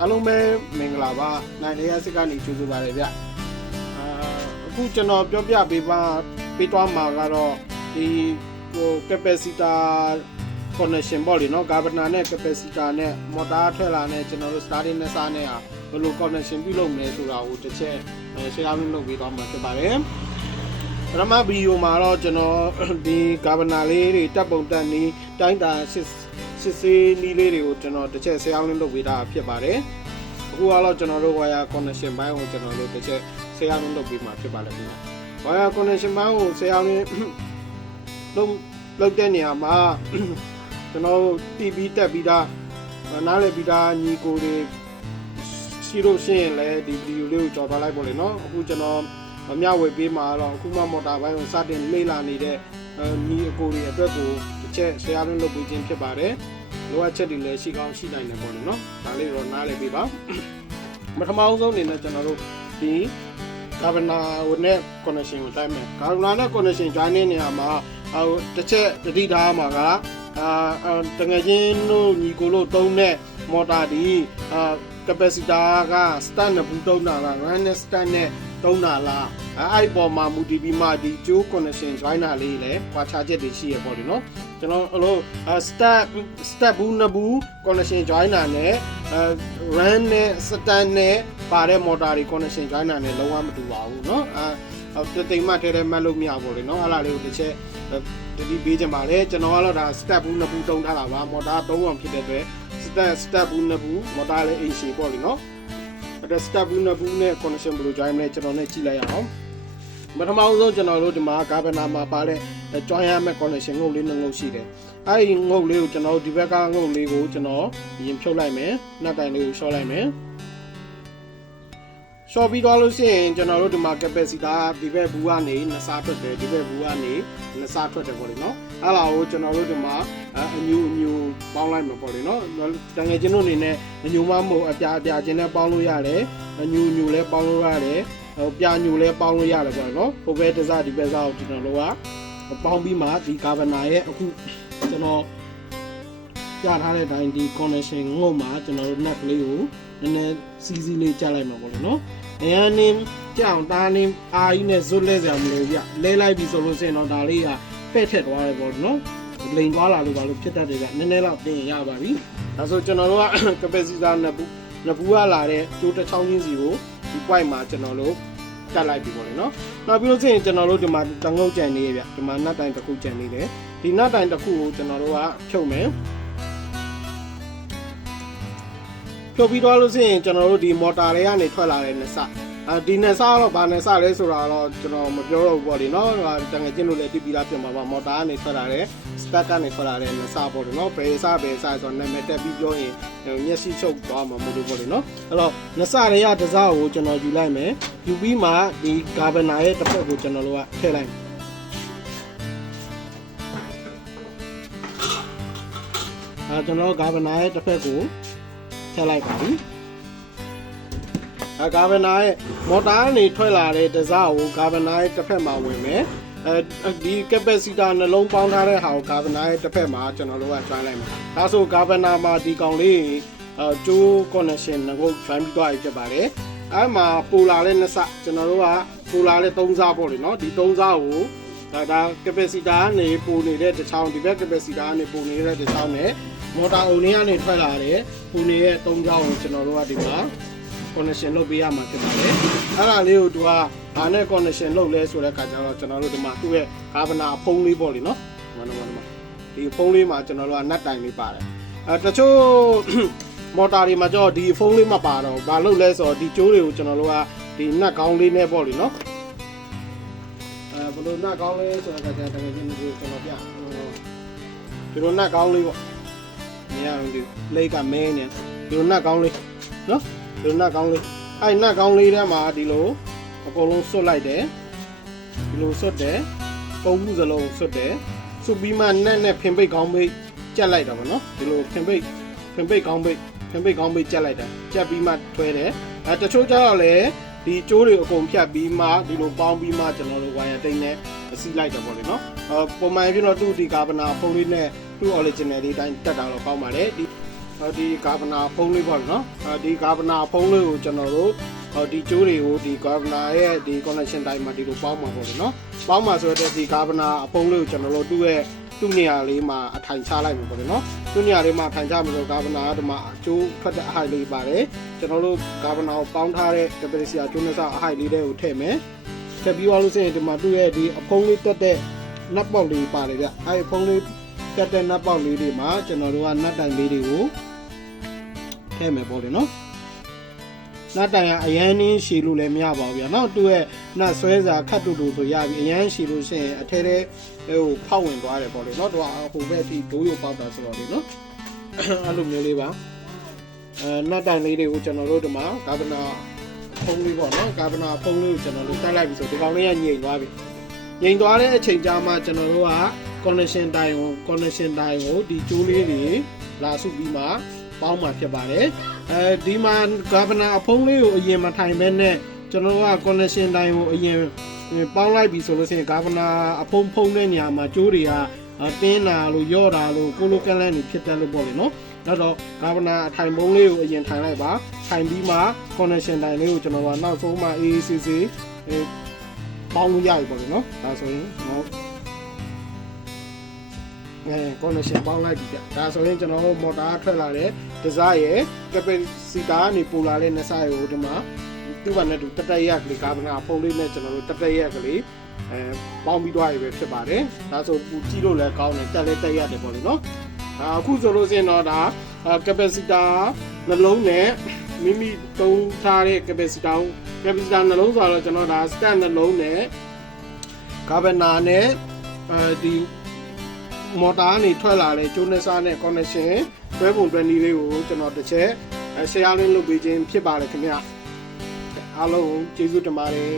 အားလုံးပဲမင်္ဂလာပါနိုင်လေရစစ်ကနေကြိုဆိုပါရဗျအခုကျွန်တော်ပြောပြပေးသွားမှာကတော့ဒီcapacitor connection ပေါ့လေနော် governor နဲ့ capacitor နဲ့ motor ထွက်လာနဲ့ကျွန်တော်တို့ starting နဲ့စားနဲ့ဘယ်လို connection ပြုလုပ်မလဲဆိုတာကိုတစ်ချက်ရှင်းအောင်လုပ်ပေးသွားမှာဖြစ်ပါတယ်ပထမဗီဒီယိုမှာတော့ကျွန်တော်ဒီ governor လေးတွေတပ်ပုံတက်နီးတိုင်းတာစစ်ဆေးနီးလေးတွေကိုကျွန်တော်တစ်ချက်ဆဲအောင်လုပ်ပေးတာဖြစ်ပါတယ်အခုကတော့ကျွန်တော်တို့ wire connection ဘိုင်းကိုကျွန်တော်တို့တစ်ချက်ဆဲအောင်လုပ်ပေးမှာဖြစ်ပါလိမ့်မယ် wire connection ဘိုင်းကိုဆဲအောင်လုပ်တဲ့နေရာမှာကျွန်တော် TV တက်ပြီးသားနားလည်ပြီးသားညီကိုတွေရှိလို့ရှိရင်လည်းဒီဗီဒီယိုလေးကိုကြော်သွားလိုက်ပါလေနော်အခုကျွန်တော်မျှဝေပေးမှာတော့အခုမှမော်တာဘိုင်းကိုစတင်လေ့လာနေတဲ့ညီအကိုတွေအတွက်ကိုတစ်ချက် share လုပ်ပေးခြင်းဖြစ်ပါတယ်လိုအပ်ချက်တွေလည်းရှိကောင်းရှိနိုင်တယ်ပေါ့လေနော်ဒါလေးတော့နားလည်ပေးပါပထမဆုံးအနေနဲ့ကျွန်တော်တို့ဒီ governor နဲ့ connection ကိုတိုင်းမယ် governor နဲ့ connection join တဲ့နေရာမှာတစ်ချက်တတိထားမှာကတငယ်ချင်းတို့ညီကိုလို့တုံးတဲ့ motor ဒီcapacitor က stand နဲ့ဘူးတုံးတာလား run နဲ့ stand နဲ့တုံးတာလားအဲ့ပေါ်မှာမူတည်ပြီးမှဒီ joe connection joiner လေးလည်းခွာခြားချက်တွေရှိရပေါ့ဒီနော်ကျွန်တော်အဲ့လို step ဘူးနှစ်ဘူး connection joiner နဲ့run နဲ့ stand နဲ့ပါတဲ့ motor တွေ connection joiner နဲ့လုံးဝမတူပါဘူးเนาะတိမ်မှထဲထဲမှတ်လို့မရဘူးလေเนาะအဲ့ဒါလေးကိုတစ်ချက်တတိပေးချင်ပါလေကျွန်တော်ကတော့ဒါ step ဘူးနှစ်ဘူးတုံးထားတာပါ motor 3အောင်ဖြစ်တဲ့အတွက် step ဘူးနှစ်ဘူး motor လည်း AC ပေါ့လေเนาะအဲ့ဒါ step ဘူးနှစ်ဘူးနဲ့ connection ဘယ်လို join မလဲကျွန်တော်နဲ့ကြည့်လိုက်ရအောင်ပထမဆုံးကျွန်တော်တို့ဒီမှာ governor မှာပါတဲ့ join ရမယ့် connection ငုတ်လေးနှစ်ငုတ်ရှိတယ်အဲ့ဒီငုတ်လေးကိုကျွန်တော်ဒီဘက်ကငုတ်လေးကိုကျွန်တော်ရင်ဖြုတ်လိုက်မယ်နှက်တိုင်လေးကိုရှော့လိုက်မယ်ရှော့ပြီးတော့လို့ရှိရင်ကျွန်တော်တို့ဒီမှာ capacitor ဒီဘက်ဘူးကနေနှစ်စားထွက်တယ်ဒီဘက်ဘူးကနေနှစ်စားထွက်တယ်ပေါ့လေနော်အဲ့ဒါကိုကျွန်တော်တို့ဒီမှာအညူပေါင်းလိုက်မှာပေါ့လေနော်တကယ်ချင်းတို့အနေနဲ့အညူမမဟုတ်အပြာချင်းနဲ့ပေါင်းလို့ရတယ်အညူလည်းပေါင်းလို့ရတယ်ပြာညူလည်းပေါင်းလို့ရတယ်ပေါ့နော်ဟိုဘက်တစ်စားဒီဘက်စားကိုကျွန်တော်တို့ကပေါင်းပြီးမှဒီ governor ရဲ့အခုကျွန်တော်ပြထားတဲ့အတိုင်းဒီ connection ငုံမှာကျွန်တော်တို့ net လေးကိုနည်းနည်းစီးလေးကြားလိုက်မှာပေါ့လေနော်။အဲနင်းကြောင်တားနင်းအာကြီးနဲ့ဇွတ်လဲစရာမလိုပြလဲလိုက်ပြီဆိုလို့ရှိရင်တော့ဒါလေးကပဲ့ထက်သွားတယ်ပေါ့နော်။လိန်သွားလာလို့ပါလို့ဖြစ်တတ်တယ်ကနည်းနည်းတော့ပြင်ရပါပြီ။ဒါဆိုကျွန်တော်တို့က capacitor နှစ်ဘူးကလာတဲ့ကျိုးတစ်ချောင်းချင်းစီကိုဒီ point မှာကျွန်တော်တို့တက်လိုက်ပြီပေါ့လေနော်။နောက်ပြီးလို့ရှိရင်ကျွန်တော်တို့ဒီမှာတငုတ်ကြံနေရဗျ။ဒီမှာနတ်တိုင်တစ်ခုကြံနေတယ်။ဒီနတ်တိုင်တစ်ခုကိုကျွန်တော်တို့ကဖြုတ်မယ်။ဖြုတ်ပြီးတော့လို့ရှိရင်ကျွန်တော်တို့ဒီ motor တွေကနေထွက်လာတဲ့နစဒီနစတော့ဗာနစလဲဆိုတာတော့ကျွန်တော်မပြောတော့ဘူးပေါ့လေနော်တကယ်ချင်းလို့လည်းတိပြီးသားပြင်ပါပါ motor ကနေထွက်လာတဲ့ start ကနေထွက်လာတဲ့နစပေါ့လေနော်ဘယ်စဆိုတော့နာမည်တက်ပြီးပြောရင်မျက်စိချုပ်သွားမှာမဟုတ်ဘူးပေါ့လေနော်အဲ့တော့နစတွေကတစားကိုကျွန်တော်ယူလိုက်မယ်ယူပြီးမှဒီ governor ရဲ့တစ်ဖက်ကိုကျွန်တော်တို့ကထည့်လိုက်ကျွန်တော် governor ရဲ့တစ်ဖက်ကိုထည့်လိုက်ပါပြီgovernor ရဲ့ motor ကနေထွက်လာတဲ့တစားကို governor ရဲ့တစ်ဖက်မှာဝင်မယ်ဒီ capacitor နှလုံးပေါင်းထားတဲ့ဟာကို governor ရဲ့တစ်ဖက်မှာကျွန်တော်တို့က join လိုက်မယ်ဒါဆို governor မှာဒီကောင်လေးကျိုး connection ကို join ပြီးသွားပြီဖြစ်ပါတယ်အဲ့မှာပိုလာတဲ့နှစ်စကျွန်တော်တို့ကပိုလာတဲ့3စားပေါ့လေနော်ဒီ3စားကိုဒါ capacitor ကနေပိုနေတဲ့တစ်ချောင်းဒီဘက် capacitor ကနေပိုနေတဲ့တစ်ချောင်းနဲ့မော်တာအုံလေးကနေထွက်လာတယ်ပူနေတဲ့3ချောင်းကိုကျွန်တော်တို့ကဒီမှာ connection လုပ်ပေးရမှာဖြစ်ပါတယ်အဲ့ဒါလေးကိုသူကဘာနဲ့ connection လုပ်လဲဆိုတဲ့အခါကျတော့ကျွန်တော်တို့ဒီမှာသူ့ရဲ့ governor ဖုံးလေးပေါ့လေနော်ဒီဖုံးလေးမှာကျွန်တော်တို့က net တိုင်လေးပါတယ်တချို့ motor တွေမှာကျတော့ဒီဖုံးလေးမပါတော့ဘာလုပ်လဲဆိုတော့ဒီကျိုးတွေကိုကျွန်တော်တို့ကဒီ net ကောင်းလေးနဲ့ပေါ့လေနော်ဘယ်လို net ကောင်းလေးဆိုတဲ့အခါကျတော့တကယ်ချင်းကျွန်တော်ပြဒီလို net ကောင်းလေးပေါ့နေရာဒီလိတ်ကမဲနေဒီလို net ကောင်းလေးနော်ဒီနတ်ကောင်းလေးအဲ့နတ်ကောင်းလေးထဲမှာဒီလိုအကုန်လုံးဆွတ်လိုက်တယ်ဒီလိုဆွတ်တယ်ပုံမှုစလုံးဆွတ်တယ်ဆွတ်ပြီးမှနဲ့ဖင်ပိတ်ကောင်းပိတ်ကြက်လိုက်တာပေါ့နော်ဒီလိုဖင်ပိတ်ကောင်းပိတ်ကြက်လိုက်တာကြက်ပြီးမှထွဲတယ်တချို့ကျတော့လည်းဒီကျိုးတွေအကုန်ဖြတ်ပြီးမှဒီလိုပေါင်းပြီးမှကျွန်တော်တို့ဝိုင်ယာတိတ်နဲ့စီးလိုက်တယ်ပေါ့လေနော်ပုံမှန်ပြတော့သူ့ဒီကာဗနာဖုန်းလေးနဲ့သူ့ original လေးတိုင်းတက်တာတော့ကောင်းပါလေဒီ ဒီကာဗနာဖုန်းလေးပေါ့နော်ဒီကာဗနာဖုန်းလေးကိုကျွန်တော်တို့ဒီကျိုးတွေကိုဒီကာဗနာရဲ့ဒီ connection တိုင်းမှာဒီလိုပေါင်းမှာပေါ့လေနော်ပေါင်းမှာဆိုတော့ဒီကာဗနာအဖုန်းလေးကိုကျွန်တော်တို့သူ့နေရာလေးမှာအထိုင်ချလိုက်မှာပေါ့လေနော်သူ့နေရာလေးမှာထိုင်ချမှာဆိုကာဗနာကဒီမှာအကျိုးထွက်တဲ့အဟိုက်လေးပါတယ်ကျွန်တော်တို့ကာဗနာကိုပေါင်းထားတဲ့ capacity အကျိုးနဲ့စအဟိုက်လေးတွေကိုထည့်မယ်ထည့်ပြီးသွားလို့ဆိုရင်ဒီမှာသူ့ရဲ့ဒီအဖုန်းလေးတက်တဲ့နပ်ပေါက်လေးပါတယ်ဗျအဲဒီဖုန်းလေးတက်တဲ့နပ်ပေါက်လေးတွေမှာကျွန်တော်တို့ကနပ်တိုင်လေးတွေကိုထည့်မယ်ပေါ့လေနော်နတ်တိုင်ကအရန်နင်းရှည်လို့လည်းမရပါဘူးဗျာเนาะသူ့ရဲ့နတ်ဆွဲစာခတ်တူတူဆိုရပြီအရန်ရှည်လို့ရှိရင်အထဲထဲဟိုဖောက်ဝင်သွားတယ်ပေါ့လေเนาะသူကဟိုဘက်အထိဒိုးရုပ်ပေါက်တာဆိုတော့လေเนาะအဲ့လိုမျိုးလေးပါနတ်တိုင်လေးတွေကိုကျွန်တော်တို့ဒီမှာကာဗနာဖုန်းလေးပေါ့เนาะကာဗနာဖုန်းလေးကိုကျွန်တော်တို့တက်လိုက်ပြီဆိုဒီကောင်လေးကညိန်သွားပြီညိန်သွားတဲ့အချိန်ကြာမှကျွန်တော်တို့က connection တိုင်ကိုဒီကျိုးလေးတွေလာစုပြီးမှပေါင်းမှဖြစ်ပါတယ်ဒီမှာကာဗနာအဖုံးလေးကိုအရင်မထိုင်မဲနဲ့ကျွန်တော်တို့က connection တိုင်းကိုအရင်ပေါင်းလိုက်ပြီဆိုလို့ရှိရင်ကာဗနာအဖုံးဖုံးတဲ့နေရာမှာကျိုးတွေကတင်းတာလို့ရော့တာလို့ကိုလိုကလန်နေဖြစ်တယ်လို့ပေါ့လေနော်တော့ကာဗနာအထိုင်ပုံးလေးကိုအရင်ထိုင်လိုက်ပါထိုင်ပြီးမှ connection တိုင်းလေးကိုကျွန်တော်ကနောက်ဆုံးမှ AACC ပေါင်းလို့ရပြီပေါ့လေနော်ဒါဆိုရင်နော်connection ပေါင်းလိုက်ပြီဒါဆိုရင်ကျွန်တော်တို့ motor ထွက်လာတဲ့တစားရဲ့ capacitor ကနေပို့လာတဲ့နှစ်စားကိုဒီမှာသူ့ဘာနဲ့တူတက်တက်ရက်ကလေးကာဗနာဖုန်းလေးနဲ့ကျွန်တော်တို့တက်တက်ရက်ကလေးပေါင်းပြီးသွားပြီပဲဖြစ်ပါတယ်ဒါဆိုပူကြည့်လို့လည်းကောင်းတယ်တက်လည်းတက်ရတယ်ပေါ့လေနော်အခုဆိုလို့စင်တော့ဒါ capacitor နှလုံးနဲ့မိမိသုံးထားတဲ့ capacitor နှလုံးဆိုတော့ကျွန်တော်ဒါ stand နှလုံးနဲ့ကာဗနာနဲ့ဒီမော်တာကနေထွက်လာတဲ့ကျိုးနဲ့စားနဲ့ connection တွဲပုံတွဲနည်းလေးကိုကျွန်တော်တစ်ချက် share လုပ်ပေးခြင်းဖြစ်ပါတယ်ခင်ဗျအားလုံးကျေးဇူးတင်ပါတယ်